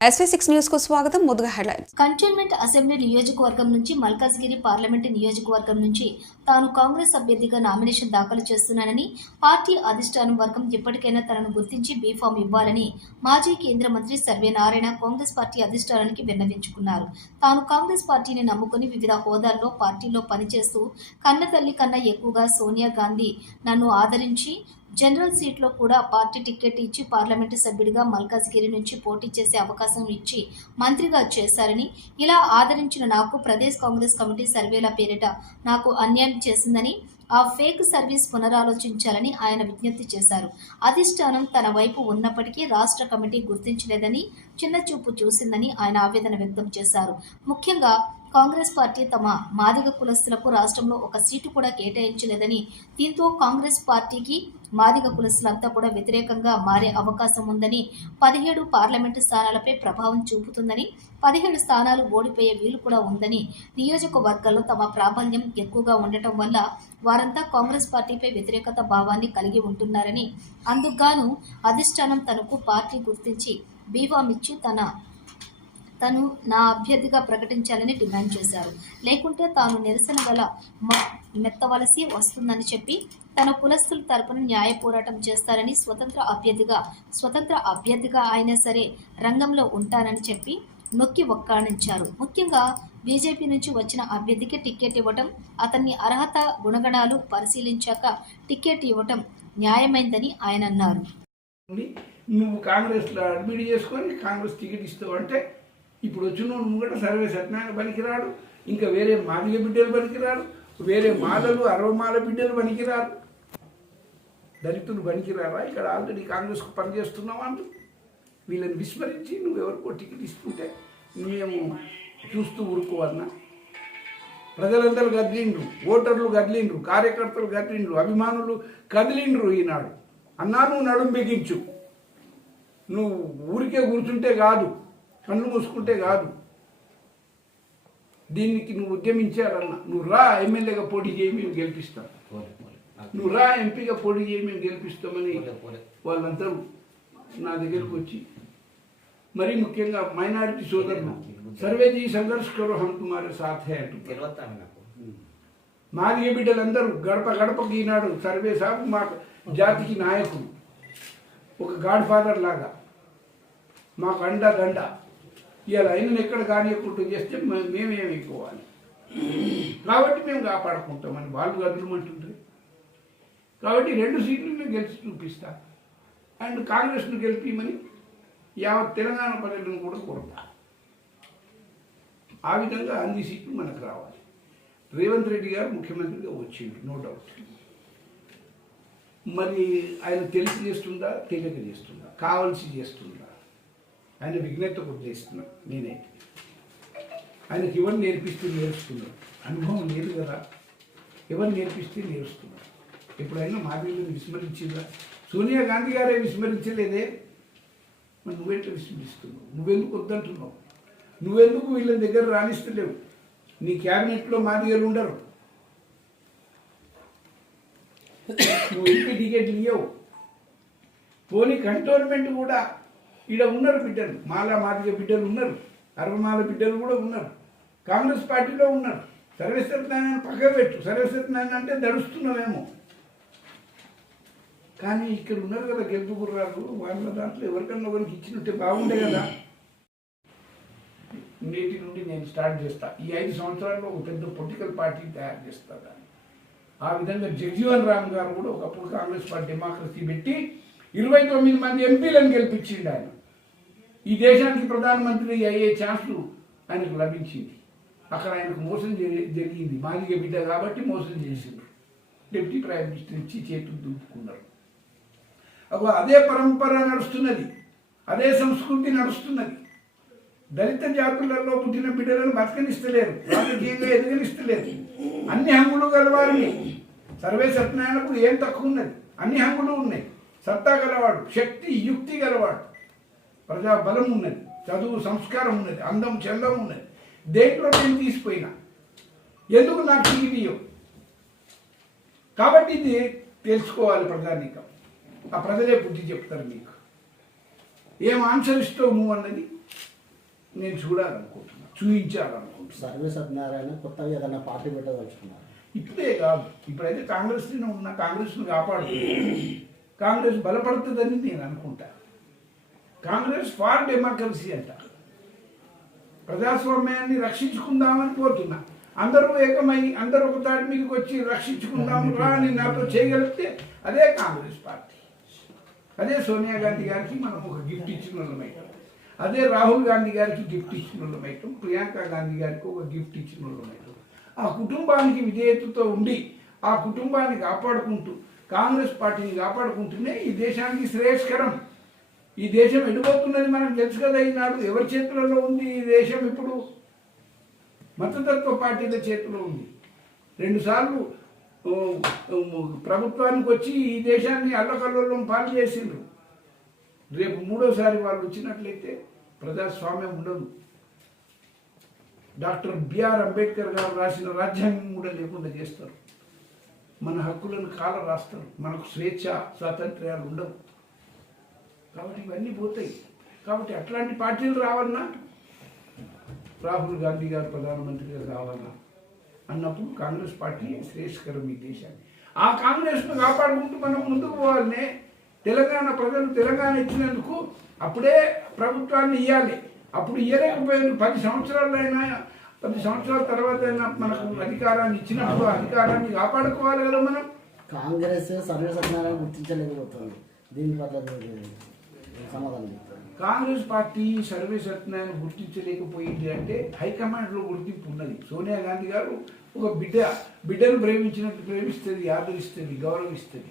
SV6 news కు స్వాగతం. ముందుగా హెడ్లైన్స్. కంటోన్మెంట్ అసెంబ్లీ నియోజకవర్గం నుంచి మల్కాజ్గిరి పార్లమెంటు నియోజకవర్గం నుంచి తాను కాంగ్రెస్ అభ్యర్థిగా నామినేషన్ దాఖలు చేస్తున్నానని పార్టీ అధిష్టానం వర్గం ఇప్పటికైనా తనను గుర్తించి బీఫామ్ ఇవ్వాలని మాజీ కేంద్ర మంత్రి సర్వేనారాయణ కాంగ్రెస్ పార్టీ అధిష్టానానికి విన్నవించుకున్నారు. తాను కాంగ్రెస్ పార్టీని నమ్ముకుని వివిధ హోదాల్లో పార్టీలో పనిచేస్తూ కన్నతల్లి కన్నా ఎక్కువగా సోనియా గాంధీ నన్ను ఆదరించి జనరల్ సీట్లో కూడా పార్టీ టికెట్ ఇచ్చి పార్లమెంటు సభ్యుడిగా మల్కాజ్గిరి నుంచి పోటీ చేసే అవకాశం ఇచ్చి మంత్రిగా చేశారని, ఇలా ఆదరించిన నాకు ప్రదేశ్ కాంగ్రెస్ కమిటీ సర్వేల పేరిట నాకు అన్యాయం చేసిందని, ఆ ఫేక్ సర్వీస్ పునరాలోచించాలని ఆయన విజ్ఞప్తి చేశారు. అధిష్టానం తన వైపు ఉన్నప్పటికీ రాష్ట్ర కమిటీ గుర్తించలేదని, చిన్నచూపు చూసిందని ఆయన ఆవేదన వ్యక్తం చేశారు. ముఖ్యంగా కాంగ్రెస్ పార్టీ తమ మాదిగ కులస్తులకు రాష్ట్రంలో ఒక సీటు కూడా కేటాయించలేదని, దీంతో కాంగ్రెస్ పార్టీకి మాదిగ కులస్తులంతా కూడా వ్యతిరేకంగా మారే అవకాశం ఉందని, 17 పార్లమెంటు స్థానాలపై ప్రభావం చూపుతుందని, 17 స్థానాలు ఓడిపోయే వీలు కూడా ఉందని, నియోజకవర్గాల్లో తమ ప్రాబల్యం ఎక్కువగా ఉండటం వల్ల వారంతా కాంగ్రెస్ పార్టీపై వ్యతిరేకత భావాన్ని కలిగి ఉంటున్నారని, అందుకుగాను అధిష్టానం తనకు పార్టీ గుర్తించి బీఫామ్ ఇచ్చి తను నా అభ్యర్థిగా ప్రకటించాలని డిమాండ్ చేశారు. లేకుంటే తాను నిరసన గల మెత్తవలసి వస్తుందని చెప్పి తన కులస్తుల తరపున న్యాయ పోరాటం చేస్తారని, స్వతంత్ర అభ్యర్థిగా అయినా సరే రంగంలో ఉంటానని చెప్పి నొక్కి ఒక్కాణించారు. ముఖ్యంగా బీజేపీ నుంచి వచ్చిన అభ్యర్థికి టికెట్ ఇవ్వటం, అతన్ని అర్హత గుణగణాలు పరిశీలించాక టికెట్ ఇవ్వటం న్యాయమైందని ఆయన అన్నారు. నువ్వు కాంగ్రెస్లో అడ్మిట్ చేసుకొని కాంగ్రెస్ టికెట్ ఇస్తావు అంటే ఇప్పుడు వచ్చిన నువ్వు కూడా సర్వే సత్యనారాయణ పనికిరాడు, ఇంకా వేరే మాదిగ బిడ్డలు పనికిరారు, వేరే మాలలు అరవమాల బిడ్డలు పనికిరారు, దళితులు పనికిరారా? ఇక్కడ ఆల్రెడీ కాంగ్రెస్కు పనిచేస్తున్నావు అంటూ వీళ్ళని విస్మరించి నువ్వు ఎవరికో టికెట్ ఇస్తుంటే మేము చూస్తూ ఊరుకోవన్నా? ప్రజలందరూ కదిలిండ్రు, ఓటర్లు కదిలిండ్రు, కార్యకర్తలు కదిలిండ్రు, అభిమానులు కదిలిండ్రు. ఈనాడు అన్నా నువ్వు నడుం బిగించు, నువ్వు ఊరికే కూర్చుంటే కాదు, కళ్ళు మూసుకుంటే కాదు, దీనికి నువ్వు ఉద్యమించారన్నా. నువ్వు రా, ఎమ్మెల్యేగా పోటీ చేయి, మేము గెలిపిస్తాం. నువ్వు రా, ఎంపీగా పోటీ చేయి, మేము గెలిపిస్తామని వాళ్ళందరూ నా దగ్గరకు వచ్చి, మరీ ముఖ్యంగా మైనారిటీ సోదరులు సర్వేజీ సంఘర్ష్ కరో హమ్ తుమారే సాథ్ హై అంటూ మాదిగ బిడ్డలందరూ గడప గడపకి ఈనాడు సర్వే సాబ్ మా జాతికి నాయకుడు, ఒక గాడ్ ఫాదర్ లాగా మాకు అండ. ఇలా అయిన ఎక్కడ కానియకుండా చేస్తే మేమేమైపోవాలి, కాబట్టి మేము కాపాడుకుంటామని వాళ్ళు గదులుమంటుంటారు. కాబట్టి 2 సీట్లు మేము గెలిచి చూపిస్తా అండ్ కాంగ్రెస్ను గెలిపిమని యావత్ తెలంగాణ ప్రజలను కూడా కోరుతా. ఆ విధంగా అన్ని సీట్లు మనకు రావాలి. రేవంత్ రెడ్డి గారు ముఖ్యమంత్రిగా వచ్చిండు, నో డౌట్. మరి ఆయన తెలిసి చేస్తుందా, తెలియక చేస్తుందా, కావలసి చేస్తుందా? ఆయన విజ్ఞత కూడా చేస్తున్నాడు. నేనైతే ఆయనకి ఎవరు నేర్పిస్తే నేర్చుకున్నాడు, అనుభవం లేదు కదా, ఎవరు నేర్పిస్తే నేర్చుకున్నాడు. ఎప్పుడైనా మాదిగలను విస్మరించిందా? సోనియా గాంధీ గారే విస్మరించలేదే, మరి నువ్వెంత విస్మరిస్తున్నావు? నువ్వెందుకు వద్దంటున్నావు? నువ్వెందుకు వీళ్ళ దగ్గర రాణిస్తలేవు? నీ క్యాబినెట్లో మాదిగలు ఉండరు, నువ్వు ఎంపీ టికెట్లు ఇవ్వవు. పోనీ కంటోన్మెంట్ కూడా ఈడ ఉన్నారు బిడ్డలు, మాదిగ బిడ్డలు ఉన్నారు, అరవమాల బిడ్డలు కూడా ఉన్నారు, కాంగ్రెస్ పార్టీలో ఉన్నారు. సర్వసత్యనారాయణ పక్క పెట్టు, సర్వసత్యనారాయణ అంటే దడుస్తున్నామేమో, కానీ ఇక్కడ ఉన్నారు కదా గెలుపు గుర్రాలు, వాళ్ళ దాంట్లో ఎవరికన్నా ఒకరికి ఇచ్చినట్టే బాగుండే కదా. నేటి నుండి నేను స్టార్ట్ చేస్తా, ఈ 5 సంవత్సరాల్లో ఒక పెద్ద పొలిటికల్ పార్టీ తయారు చేస్తా. ఆ విధంగా జగ్జీవన్ రామ్ గారు కూడా ఒకప్పుడు కాంగ్రెస్ పార్టీ డెమోక్రసీ పెట్టి 29 మంది ఎంపీలను గెలిపించిండు. ఆయన ఈ దేశానికి ప్రధానమంత్రి అయ్యే ఛాన్స్ ఆయనకు లభించింది. అక్కడ ఆయనకు మోసం జరిగింది, మాదిగ బిడ్డ కాబట్టి మోసం చేసిండ్రు. డిప్యూటీ ప్రైమ్ మినిస్టర్ ఇచ్చి చేతులు దులుపుకున్నారు. అదే పరంపర నడుస్తున్నది, అదే సంస్కృతి నడుస్తున్నది. దళిత జాతులలో పుట్టిన బిడ్డలను బతకనిస్తలేరు, రాజకీయంగా ఎదగనిస్తలేరు. అన్ని హంగులు గలవారిని, సర్వే సత్యనారాయణకు ఏం తక్కువ ఉన్నది? అన్ని హంగులు ఉన్నాయి. సత్తా గలవాడు, శక్తి యుక్తి గలవాడు, ప్రజా బలం ఉన్నది, చదువు సంస్కారం ఉన్నది, అందం చందం ఉన్నది. దేంట్లో నేను తీసిపోయినా ఎందుకు నాకు టీవీయో? కాబట్టి ఇది తెలుసుకోవాలి ప్రజానీకం. ఆ ప్రజలే బుద్ధి చెప్తారు మీకు. ఏం ఆన్సర్ ఇస్తావు నువ్వు అన్నది నేను చూడాలనుకుంటున్నా, చూపించాలనుకుంటున్నా. సర్వే సత్యనారాయణ కొత్తగా ఏదైనా పార్టీ పెట్టదలుచుకున్నారు. ఇప్పుడే కాదు, ఇప్పుడైతే కాంగ్రెస్లోనే ఉన్నా, కాంగ్రెస్ను కాపాడుతుంది. కాంగ్రెస్ బలపడుతుందని నేను అనుకుంటా. కాంగ్రెస్ ఫార్ డెమోక్రసీ అంట, ప్రజాస్వామ్యాన్ని రక్షించుకుందామని పోతున్నా. అందరూ ఏకమై అందరూ ఒక తాటి మీదకి వచ్చి రక్షించుకుందాం రా అని నాతో చేయగలిగితే అదే కాంగ్రెస్ పార్టీ. అదే సోనియా గాంధీ గారికి మనం ఒక గిఫ్ట్ ఇచ్చిన వాళ్ళమైతాం, అదే రాహుల్ గాంధీ గారికి గిఫ్ట్ ఇచ్చిన వాళ్ళమైతాం, ప్రియాంక గాంధీ గారికి ఒక గిఫ్ట్ ఇచ్చిన వాళ్ళమైతాం. ఆ కుటుంబానికి విధేయతతో ఉండి ఆ కుటుంబాన్ని కాపాడుకుంటూ కాంగ్రెస్ పార్టీని కాపాడుకుంటూనే ఈ దేశానికి శ్రేయస్కరం. ఈ దేశం ఎడిపోతున్నది మనకు తెలుసు కదా. ఈనాడు ఎవరి చేతులలో ఉంది ఈ దేశం? ఇప్పుడు మతతత్వ పార్టీల చేతిలో ఉంది. 2 సార్లు ప్రభుత్వానికి వచ్చి ఈ దేశాన్ని అల్లకల్లోలం పాలు చేసిండ్రు. రేపు 3వసారి వాళ్ళు వచ్చినట్లయితే ప్రజాస్వామ్యం ఉండదు. డాక్టర్ బిఆర్ అంబేద్కర్ గారు రాసిన రాజ్యాంగం కూడా లేకుండా చేస్తారు. మన హక్కులను కాల రాస్తారు. మనకు స్వేచ్ఛ స్వాతంత్ర్యాలు ఉండవు. కాబట్టి ఇవన్నీ పోతాయి. కాబట్టి అట్లాంటి పార్టీలు రావాలన్నా, రాహుల్ గాంధీ గారు ప్రధానమంత్రిగా కావాలన్నా అన్నప్పుడు కాంగ్రెస్ పార్టీ శ్రేయస్కరం ఈ దేశాన్ని. ఆ కాంగ్రెస్ను కాపాడుకుంటూ మనం ముందుకు పోవాలనే. తెలంగాణ ప్రజలు తెలంగాణ ఇచ్చినందుకు అప్పుడే ప్రభుత్వాన్ని ఇవ్వాలి. అప్పుడు ఇవ్వలేకపోయారు. 10 సంవత్సరాలైనా 10 సంవత్సరాల తర్వాత అయినా మనకు అధికారాన్ని ఇచ్చినప్పుడు అధికారాన్ని కాపాడుకోవాలి కదా మనం. కాంగ్రెస్ సర్వే సత్యనారాయణ గుర్తించలేకపోతుంది. దీని పట్ల సమాధానం చెప్తారు. కాంగ్రెస్ పార్టీ సర్వే సత్యనారాయణ గుర్తించలేకపోయింది అంటే హైకమాండ్లో గుర్తింపు ఉన్నది. సోనియా గాంధీ గారు ఒక బిడ్డను ప్రేమించినట్టు ప్రేమిస్తుంది, ఆదరిస్తుంది, గౌరవిస్తుంది.